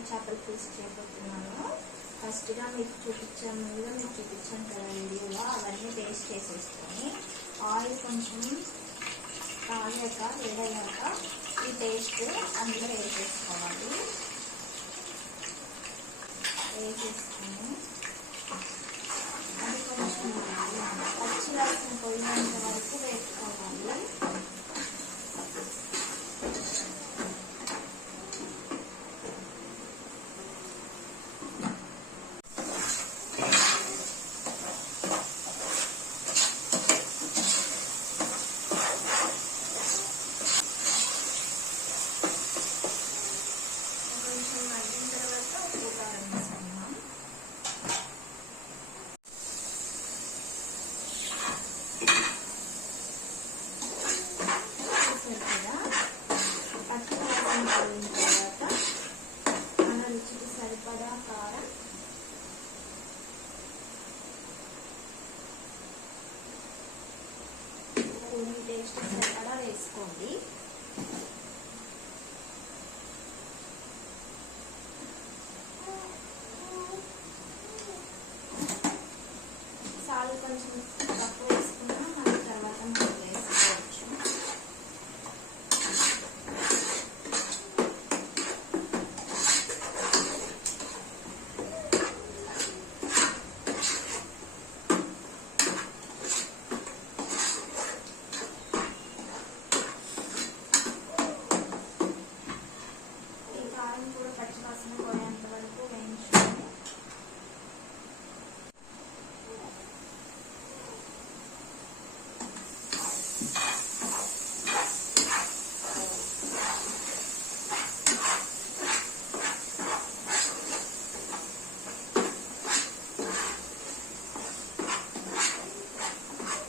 వాక్కాయ చేపల పులుసు చేయబోతున్నాను ఫస్ట్గా మీకు చూపించాను ముందుగా మీకు చూపించాను కదా వీడియోలో అవన్నీ పేస్ట్ చేసేసుకొని ఆయిల్ కొంచెం కాగాక వేడయ్యాక ఈ పేస్ట్ అందులో వేసేసుకోవాలి. వేసేసుకొని అది కొంచెం పచ్చి వాసన పోయినంత వరకు వేసుకోవాలి కొంచెం మగ్గిన తర్వాత ఉప్పు కారం వేసుకున్నాం చూసారు కదా పోయిన తర్వాత మన రుచికి సరిపడా కారం కొన్ని టేస్ట్ సరిపడా వేసుకోండి సాలు కొంచెం తక్కువ వేసుకున్నా మళ్ళీ తర్వాత మనం వేసుకోవచ్చు ఈ కారం కూడా పచ్చి వాసన పోయేంత వరకు వేయించుకొని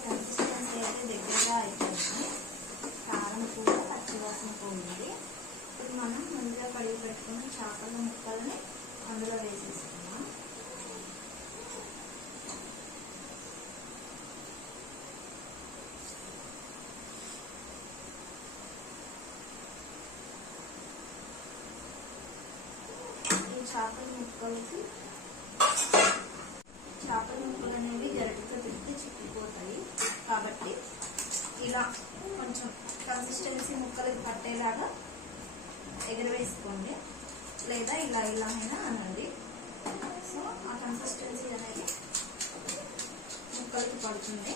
కన్సిస్టెన్సీ అయితే దగ్గరగా అయిపోయింది కారం కూడా పచ్చివాసన పోయింది ఇప్పుడు మనం ముందుగా కడిగి పెట్టుకున్న చేపల ముక్కల్ని అందులో వేసేసుకున్నాం ఈ చేపల ముక్కలకి చేపల ముక్కలు అనేవి గరిటతో తిరిగి చిక్కిపోతాయి. కాబట్టి ఇలా కొంచెం కన్సిస్టెన్సీ ముక్కలకి పట్టేలాగా ఎగరవేసుకోండి. లేదా ఇలా ఇలా అయినా అనండి. సో ఆ కన్సిస్టెన్సీ అనేది ముక్కలకి పడుతుంది.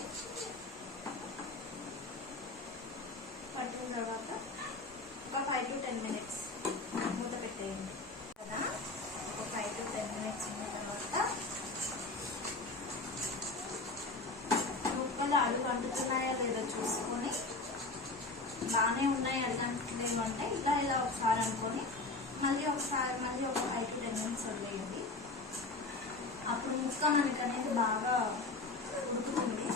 పట్టిన తర్వాత ఒక ఫైవ్ టు టెన్ మినిట్స్ మూత పెట్టేయండి కదా ఒక ఫైవ్ టు టెన్ మినిట్స్ ఉన్న తర్వాత ముక్కలు అడుగు అంటుతున్నాయా లేదో చూసుకొని? బాగానే ఉన్నాయి అడగట్లేవు అంటే ఇలా ఇలా ఒకసారి అనుకొని మళ్ళీ ఒకసారి మళ్ళీ ఒక ఫైవ్ టు టెన్ మినిట్స్ వదిలేయండి. అప్పుడు ముక్క మనకి అనేది బాగా ఉడుకుతుంది.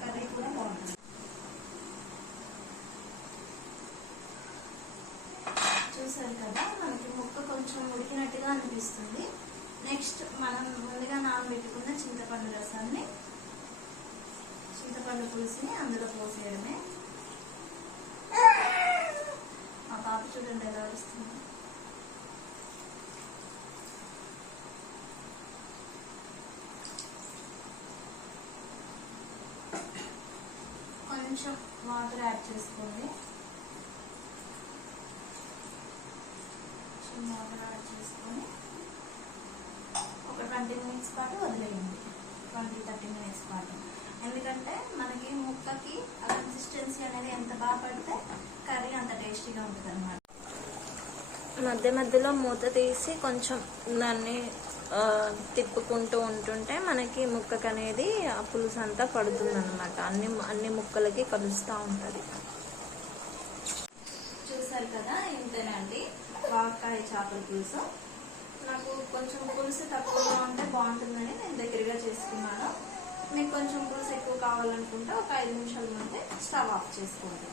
కర్రీ కూడా బాగుంటుంది. చూసారు కదా మనకి ముక్క కొంచెం ఉడికినట్టుగా అనిపిస్తుంది. నెక్స్ట్ మనం ముందుగా నానబెట్టుకున్న చింతపండు రసాన్ని చింతపండు పులుసుని అందులో పోసేయడమే. మా పాప చూడండి ఎలా వస్తుంది. కొంచెం వాటర్ యాడ్ చేసుకోండి. కొంచెం వాటర్ యాడ్ చేసుకొని ఒక ట్వంటీ మినిట్స్ పాటు వదిలేయండి. ట్వంటీ థర్టీ మినిట్స్ పాటు. ఎందుకంటే మనకి ముక్కకి ఆ కన్సిస్టెన్సీ అనేది ఎంత బాగా పడితే కర్రీ అంత టేస్టీగా ఉంటుంది అనమాట మధ్య మధ్యలో మూత తీసి కొంచెం దాన్ని తిప్పుకుంటూ ఉంటుంటే మనకి ముక్కకు అనేది ఆ పులుసు అంతా పడుతుంది అనమాట అన్ని అన్ని ముక్కలకి కలుస్తూ ఉంటుంది. చూసారు కదా ఇంతేనండి వాకాయ చేపల పులుసు. నాకు కొంచెం పులుసు తక్కువగా ఉంటే బాగుంటుందని నేను దగ్గరగా చేసుకున్నాను. మీకు కొంచెం పులుసు ఎక్కువ కావాలనుకుంటే ఒక ఐదు నిమిషాల ముందే స్టవ్ ఆఫ్ చేసుకోండి